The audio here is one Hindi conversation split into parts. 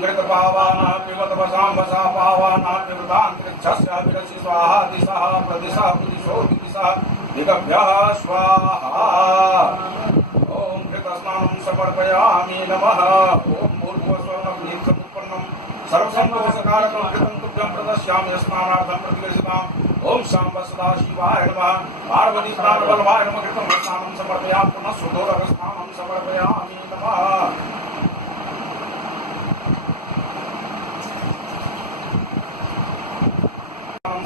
घृत पावाना पिबत वसाम वसा पावाना पिबतांतरिक्षस्य विरसि स्वाहा दिशा प्रदिशा पुदिशो विदिशा दिगभ्यः स्वाहा ओम घृत स्नानं समर्पयामि नमः ओम भूर्भुवस्वर्णं सर्वसंतोषकारकं घृतं तुभ्यं प्रदस्यामि स्नानार्थं प्रतिगृहीताम् ओम शांब सदाशिवाय नमः पार्वती प्राणबलवाय नमः घृतं स्नानं समर्पयामि पुनः सुदोरक स्नानं समर्पयामि नमः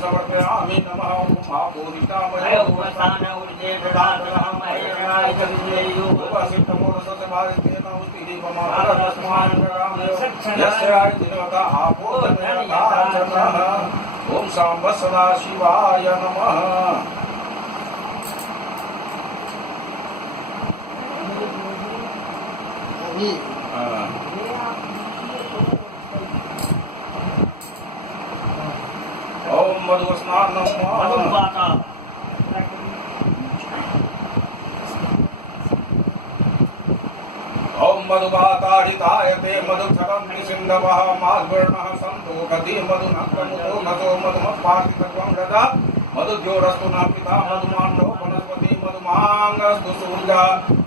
समर्पयामि नमः ओम आपोहितामय उपस्थान ऊर्जे प्रदातहं महेरणाय चन्द्रेयो उपसिद्धमोरसभारितेन उस्तिहि पमारस्मान यस्य दिनवता आपोदनता ओम शांब सदाशिवाय नमः ओम मधुस्नानं मधुपाता ओम मधुपाताडिताय ते मधुक्षरन्ति सिन्धवः माद्वर्णः सन्तो गति मधुनक्रमुतो गतो मधुमत्पार्थितत्वं रजा मधुद्योरस्तु न पिता मधुमान्नो वनस्पति मधुमांगस्तु सूर्या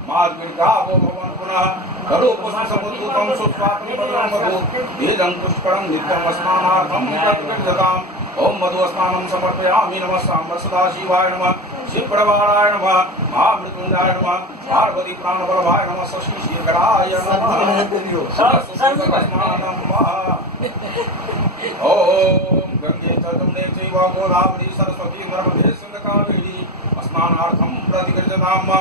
माद्विर्गावो भवन् पुनः करूपसमुद्भूतं सुस्वाति मधु दीर्घं पुष्करं नित्यं स्नानार्थं प्रतिगृह्यताम् ओम मधुस्नानं समर्पयामि नमः सांब सदाशिवाय नमः शिवप्रवाराय नमः महामृत्युंजयाय नमः पार्वती प्राणबलवाय नमः शशिशेखराय नमः ओम गंगे च जमुने चैव गोदावरी सरस्वती नर्मदे सिंधुकावेरी स्नानार्थं प्रतिगृह्यताम्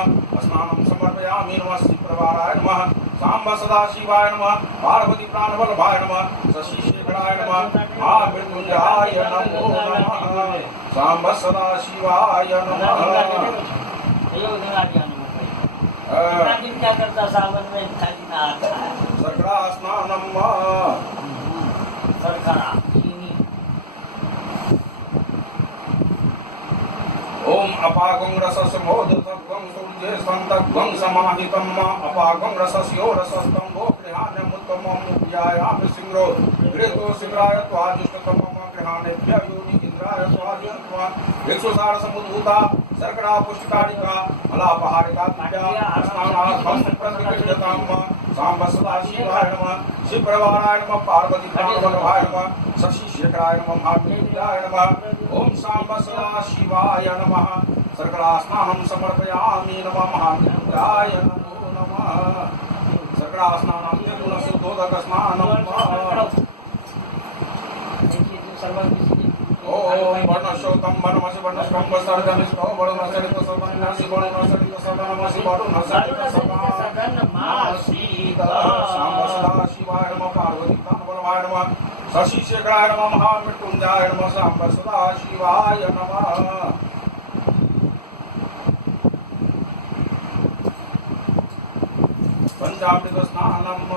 स्नानं समर्पयामि नमः शिवप्रवाराय नमः सांब सदाशिवाय नमः पार्वती प्राणबलवाय नमः शशिशेखराय नमः महामृत्युंजयाय नमो नमः सांब सदाशिवाय नमः क्या करता सावन में खाली नहाता है सकरा स्नानम सरकरा ओम अपागं रसस्य मोदसत्वं सूर्ये संतत्वं समाहितं अपागं रसस्यो रसस्तंभो गृहाण्यमुत्तमं मुख्यायामि सिंग्रो गृहीतो सिंग्राय त्वाजुष्टतमं गृहाणेभ्य योनि इंद्राय त्वाजुष्टतमः 160 समुद्भूता सर्करा पुष्टिकारिका मलापहारिका दिव्या स्नानार्थं प्रतिगृह्यताम् सांब सदाशिवाय नमः शिवप्रवाराय नमः पार्वती प्राणबलवाय नमः शशिशेखराय नमः महामृत्युंजयाय नमः ओम सांब सदाशिवाय नमः सर्करा स्नानं समर्पयामि नमः महामृत्युंजयाय नमो नमः सर्करा स्नानं पुनः शुद्धोदक स्नानं ओम वर्णशोतम वर्णमसि वर्णस्कंभ सर्गमिष्टो वर्णसरित सर्वन्यासि वर्णसरित सर्वनमसि वर्णसरित सर्वनमसि सांब सदाशिवाय नमः पार्वती प्राणबलवाय नमः शशिशेखराय नमः महामृत्युंजयाय नमः सांब सदाशिवाय नमः पंचामृत स्नानम